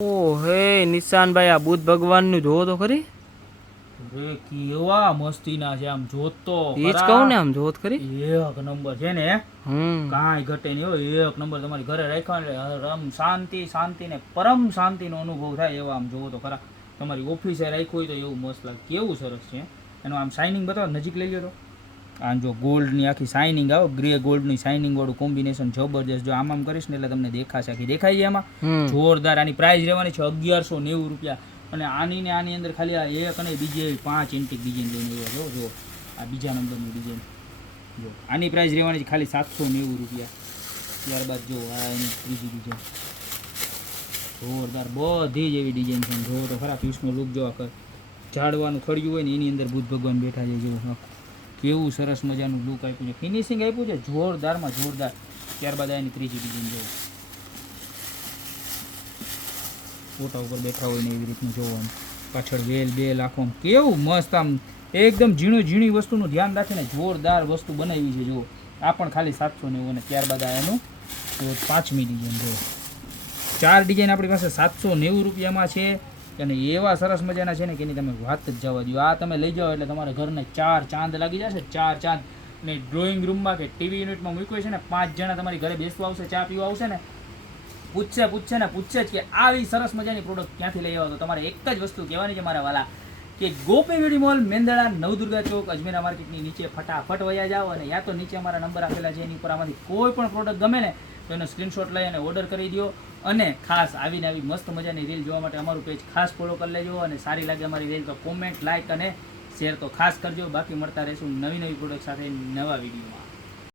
ઓ હે નિશાનભાઈ, આ બુદ્ધ ભગવાનનું જોવો તો ખરી. રે કેવા મસ્તીના છે, આમ જોત તો એ જ કહું ને, આમ જોવો તો ખરી. એક નંબર છે ને, કાંઈ ઘટે નહીં હોય. એક નંબર તમારી ઘરે રાખ્યા એટલે આમ શાંતિ શાંતિ ને પરમ શાંતિનો અનુભવ થાય એવા આમ જોવો તો ખરા. તમારી ઓફિસે રાખ્યું હોય તો એવું મસ્ત લાગે. કેવું સરસ છે એનું આમ શાઇનિંગ બતાવો, નજીક લઈ લો તો. આ જો ગોલ્ડની આખી શાઇનિંગ આવે, ગ્રે ગોલ્ડની શાઇનિંગ વાળું કોમ્બિનેશન જબરજસ્ત. જો આમ કરીશ ને એટલે તમને દેખાશે, આખી દેખાય છે એમાં જોરદાર. આની પ્રાઇસ રહેવાની છે 1190 રૂપિયા. અને આની ને આની અંદર ખાલી આ એક અને બીજી 5 ઇન્ટિક ડિઝાઇન લઈને જો જો આ બીજા નંબરની ડિઝાઇન જો. આની પ્રાઇસ રહેવાની છે ખાલી 790 રૂપિયા. ત્યારબાદ જો આ એની ત્રીજી ડિઝાઇન જોરદાર, બધી જ એવી ડિઝાઇન છે. જો તો ખરા પીસનો લુક જો આ ઝાડવાનું ખડ્યું હોય ને એની અંદર બુદ્ધ ભગવાન બેઠા છે. જો કેવું સરસ મજાનું લુક આપ્યું છે, ફિનિશિંગ આપ્યું છે જોરદારમાં જોરદાર. ત્યારબાદ એની ત્રીજી ડિઝાઇન જો ફોટા ઉપર બેઠા હોય ને એવી રીતનું જોવાનું. પાછળ વેલ બેલ આખો કેવું મસ્ત, આમ એકદમ ઝીણી વસ્તુનું ધ્યાન રાખીને જોરદાર વસ્તુ બનાવી છે. જો આ પણ ખાલી 790. અને ત્યારબાદ આ એનું પાંચમી ડિઝાઇન જો. 4 ડિઝાઇન આપણી પાસે 790 રૂપિયામાં છે. અને એવા સરસ મજાના છે ને કે એની તમે વાત જ જવા દો. આ તમે લઈ જાઓ એટલે તમારા ઘરને 4 ચાંદ લાગી જશે. 4 ચાંદ. ને ડ્રોઈંગ રૂમમાં કે ટીવી યુનિટમાં મૂક્યું છે ને, 5 જણા તમારી ઘરે બેસવા આવશે, ચા પીવા આવશે ને, પૂછશે જ કે આવી સરસ મજાની પ્રોડક્ટ ક્યાંથી લઈ આવો. તો તમારે એક જ વસ્તુ કહેવાની છે મારા વાલા, કે ગોપી બ્યુટી મોલ, મેંદડા, નવદુર્ગા ચોક, અજમેરા માર્કેટની નીચે ફટાફટ વયા જાઓ. અને યા તો નીચે અમારા નંબર આપેલા છે, એની ઉપર આમાંથી કોઈ પણ પ્રોડક્ટ ગમે ને તો એનો સ્ક્રીનશોટ લઈ અને ઓર્ડર કરી દો. અને ખાસ આવીને આવી મસ્ત મજાની રીલ જોવા માટે અમારું પેજ ખાસ ફોલો કરી લેજો. અને સારી લાગે અમારી રીલ તો કોમેન્ટ, લાઇક અને શેર તો ખાસ કરજો. બાકી મળતા રહીશું નવી પ્રોડક્ટ સાથે નવા વિડીયોમાં.